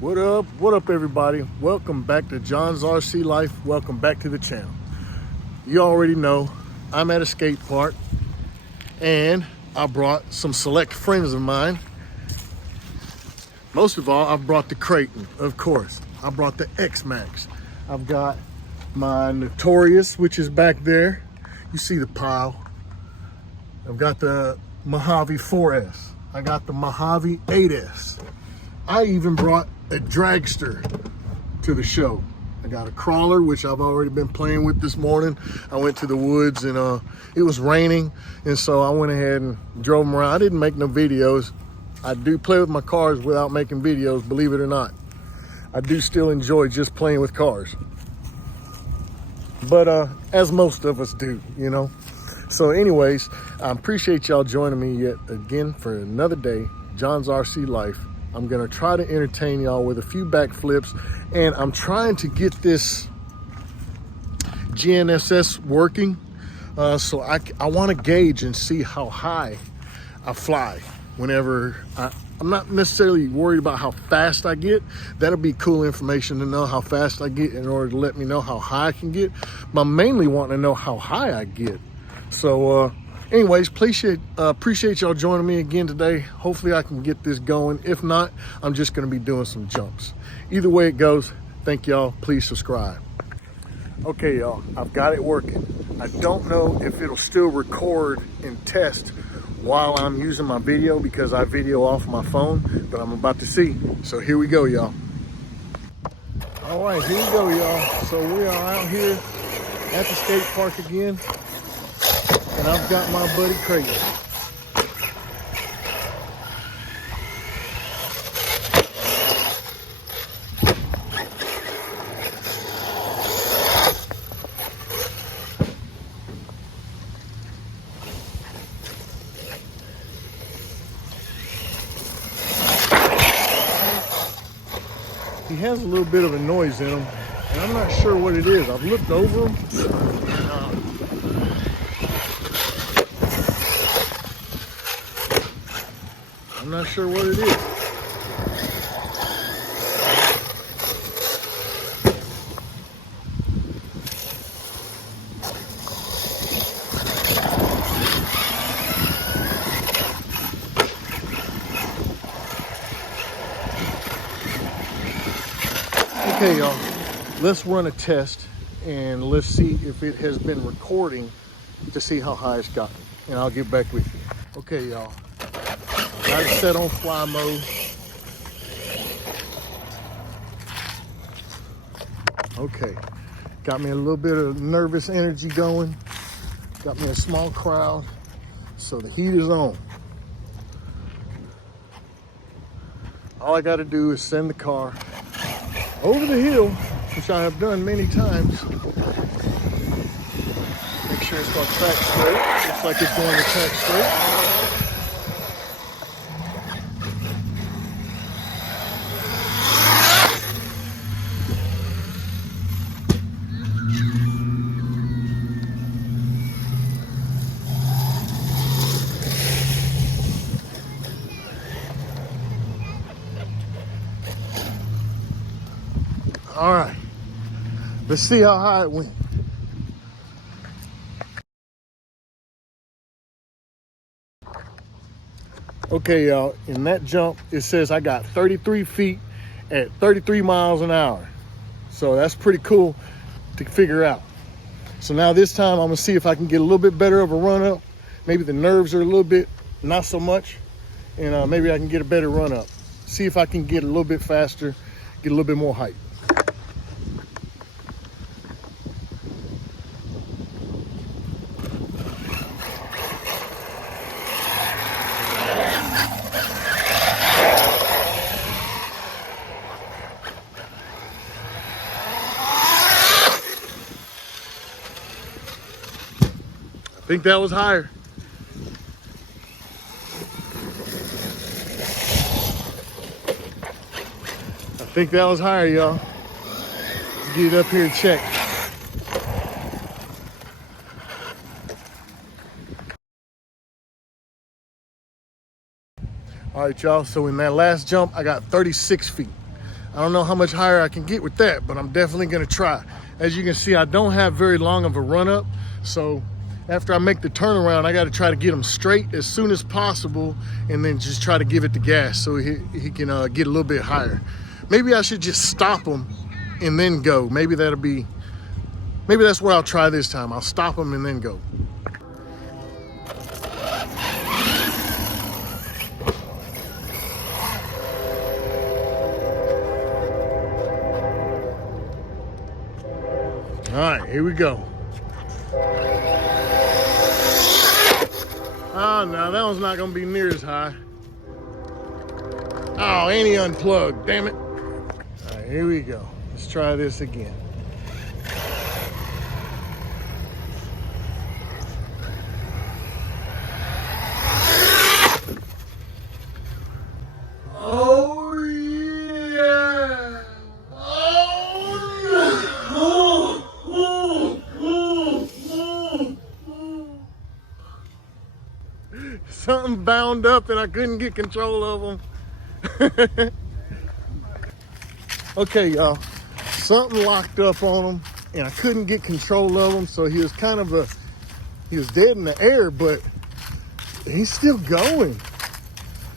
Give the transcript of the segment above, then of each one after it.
What up, everybody? Welcome back to John's RC Life. Welcome back to the channel. You already know I'm at a skate park, and I brought some select friends of mine. Most of all, I've brought the Kraton, of course. I brought the X-Max. I've got my Notorious, which is back there. You see the pile. I've got the Mojave 4S. I got the Mojave 8S. I even brought a dragster to the show. I got a crawler, which I've already been playing with this morning. I went to the woods and it was raining, and so I went ahead and drove them around. I didn't make no videos. I do play with my cars without making videos, believe it or not. I do still enjoy just playing with cars. But as most of us do, you know. So anyways, I appreciate y'all joining me yet again for another day, John's RC Life. I'm gonna try to entertain y'all with a few backflips, and I'm trying to get this GNSS working. So I wanna gauge and see how high I fly whenever I'm not necessarily worried about how fast I get. That'll be cool information to know how fast I get in order to let me know how high I can get. But I'm mainly wanting to know how high I get. So anyways, appreciate y'all joining me again today. Hopefully I can get this going. If not, I'm just gonna be doing some jumps. Either way it goes, thank y'all. Please subscribe. Okay, y'all, I've got it working. I don't know if it'll still record and test while I'm using my video because I video off my phone, but I'm about to see. So here we go, y'all. All right, here we go, y'all. So we are out here at the skate park again, and I've got my buddy Kraton. He has a little bit of a noise in him, and I'm not sure what it is. I've looked over him. I'm not sure what it is. Okay, y'all, let's run a test and let's see if it has been recording to see how high it's gotten, and I'll get back with you. Okay, y'all, got it set on fly mode. Okay, got me a little bit of nervous energy going, got me a small crowd, so the heat is on. All I got to do is send the car over the hill, which I have done many times. Make sure it's going to track straight. Looks like it's going to track straight. All right, let's see how high it went. Okay, y'all, in that jump, it says I got 33 feet at 33 miles an hour. So that's pretty cool to figure out. So now this time I'm gonna see if I can get a little bit better of a run up. Maybe the nerves are a little bit, not so much. And maybe I can get a better run up. See if I can get a little bit faster, get a little bit more height. I think that was higher. I think that was higher, y'all. Let's get it up here and check. All right, y'all, so in that last jump, I got 36 feet. I don't know how much higher I can get with that, but I'm definitely gonna try. As you can see, I don't have very long of a run up, so after I make the turnaround, I gotta try to get him straight as soon as possible and then just try to give it the gas so he can get a little bit higher. Maybe I should just stop him and then go. Maybe that's what I'll try this time. I'll stop him and then go. All right, here we go. Oh, no, that one's not gonna be near as high. Oh, and he unplugged, damn it. All right, here we go. Let's try this again. Oh, yeah. Something bound up and I couldn't get control of them. Okay, y'all, something locked up on him and I couldn't get control of him, so he was dead in the air, but he's still going.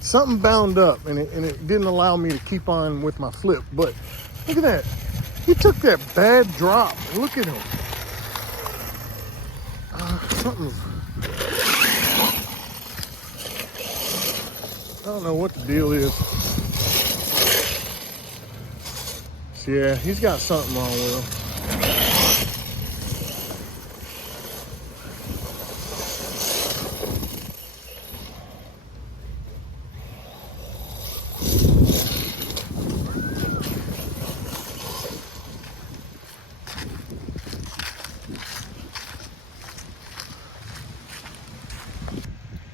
Something bound up and it didn't allow me to keep on with my flip, but look at that. He took that bad drop. Look at him. I don't know what the deal is. So yeah, he's got something wrong with him.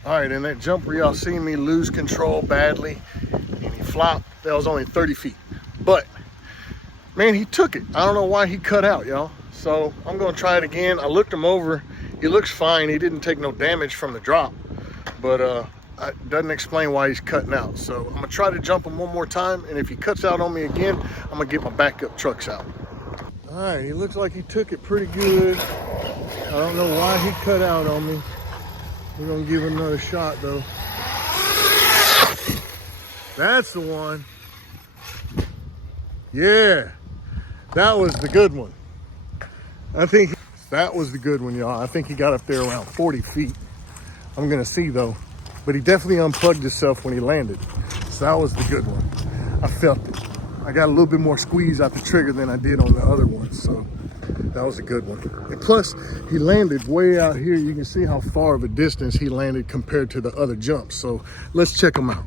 All right, in that jumper, y'all see me lose control badly and he flopped. That was only 30 feet. But, man, he took it. I don't know why he cut out, y'all. So I'm gonna try it again. I looked him over. He looks fine. He didn't take no damage from the drop. But it doesn't explain why he's cutting out. So I'm gonna try to jump him one more time. And if he cuts out on me again, I'm gonna get my backup trucks out. All right, he looks like he took it pretty good. I don't know why he cut out on me. We're gonna give it another shot though. That's the one. Yeah, that was the good one. I think that was the good one, y'all. I think he got up there around 40 feet. I'm gonna see though, but he definitely unplugged himself when he landed. So that was the good one. I felt it. I got a little bit more squeeze out the trigger than I did on the other one, so that was a good one. And plus, he landed way out here. You can see how far of a distance he landed compared to the other jumps. So let's check him out.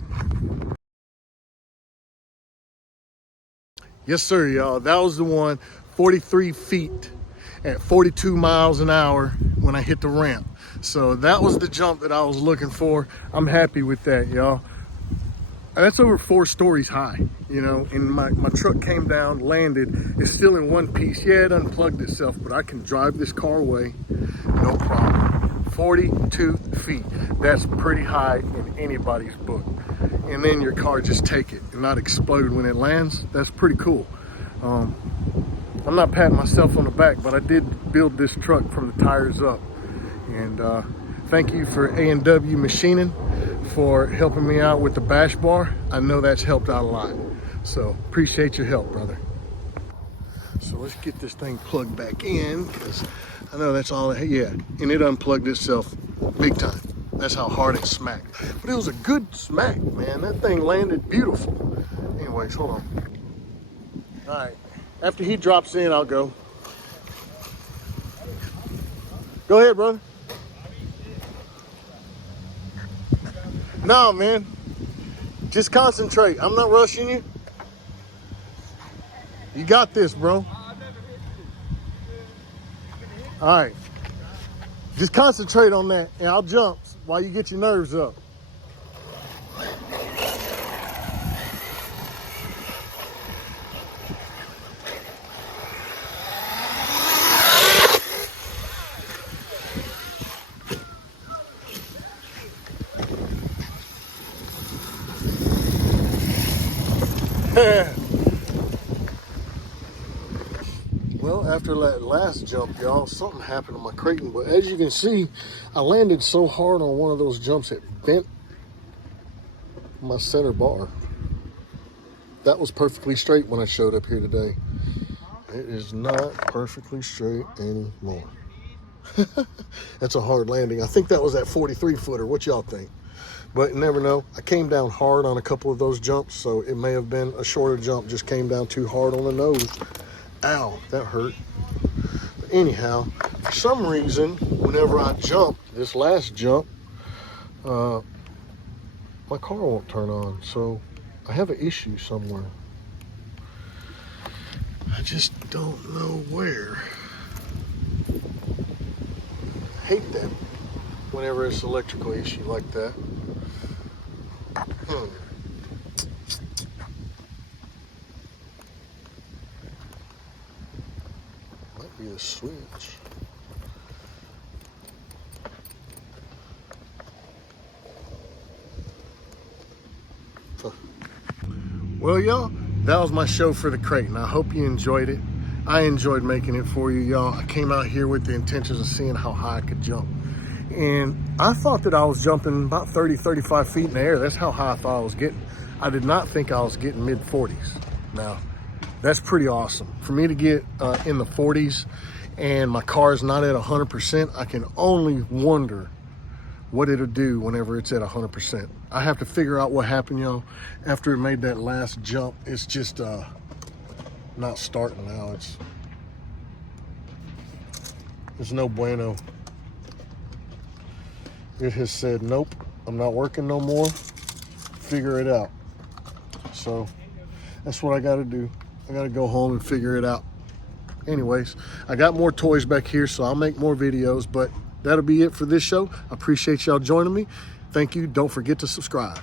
Yes, sir, y'all. That was the one, 43 feet at 42 miles an hour when I hit the ramp. So that was the jump that I was looking for. I'm happy with that, y'all. That's over 4 stories high, you know, and my truck came down, landed. It's still in one piece. Yeah, it unplugged itself, but I can drive this car away, no problem. 42 feet. That's pretty high in anybody's book. And then your car just take it and not explode when it lands. That's pretty cool. I'm not patting myself on the back, but I did build this truck from the tires up. And thank you for A&W Machining for helping me out with the bash bar. I know that's helped out a lot. So appreciate your help, brother. So let's get this thing plugged back in, because I know that's all, yeah, and it unplugged itself big time. That's how hard it smacked. But it was a good smack, man. That thing landed beautiful. Anyways, hold on. All right, after he drops in, I'll go. Go ahead, brother. No, man. Just concentrate. I'm not rushing you. You got this, bro. All right. Just concentrate on that, and I'll jump while you get your nerves up. after that last jump, y'all, something happened to my Kraton. But as you can see, I landed so hard on one of those jumps it bent my center bar. That was perfectly straight when I showed up here today. It is not perfectly straight anymore. That's a hard landing. I think that was that 43 footer. What y'all think? But you never know. I came down hard on a couple of those jumps, so it may have been a shorter jump, just came down too hard on the nose. Ow, that hurt. But anyhow, for some reason, whenever I jumped, this last jump, my car won't turn on, so I have an issue somewhere. I just don't know where. I hate that whenever it's an electrical issue like that. Might be the switch. Well, y'all, that was my show for the Kraton. I hope you enjoyed it. I enjoyed making it for you, y'all. I came out here with the intentions of seeing how high I could jump. And I thought that I was jumping about 30, 35 feet in the air. That's how high I thought I was getting. I did not think I was getting mid-40s. Now, that's pretty awesome. For me to get in the 40s and my car's not at 100%, I can only wonder what it'll do whenever it's at 100%. I have to figure out what happened, y'all. After it made that last jump, it's just not starting now. It's no bueno. It has said, nope, I'm not working no more. Figure it out. So that's what I got to do. I got to go home and figure it out. Anyways, I got more toys back here, so I'll make more videos, but that'll be it for this show. I appreciate y'all joining me. Thank you. Don't forget to subscribe.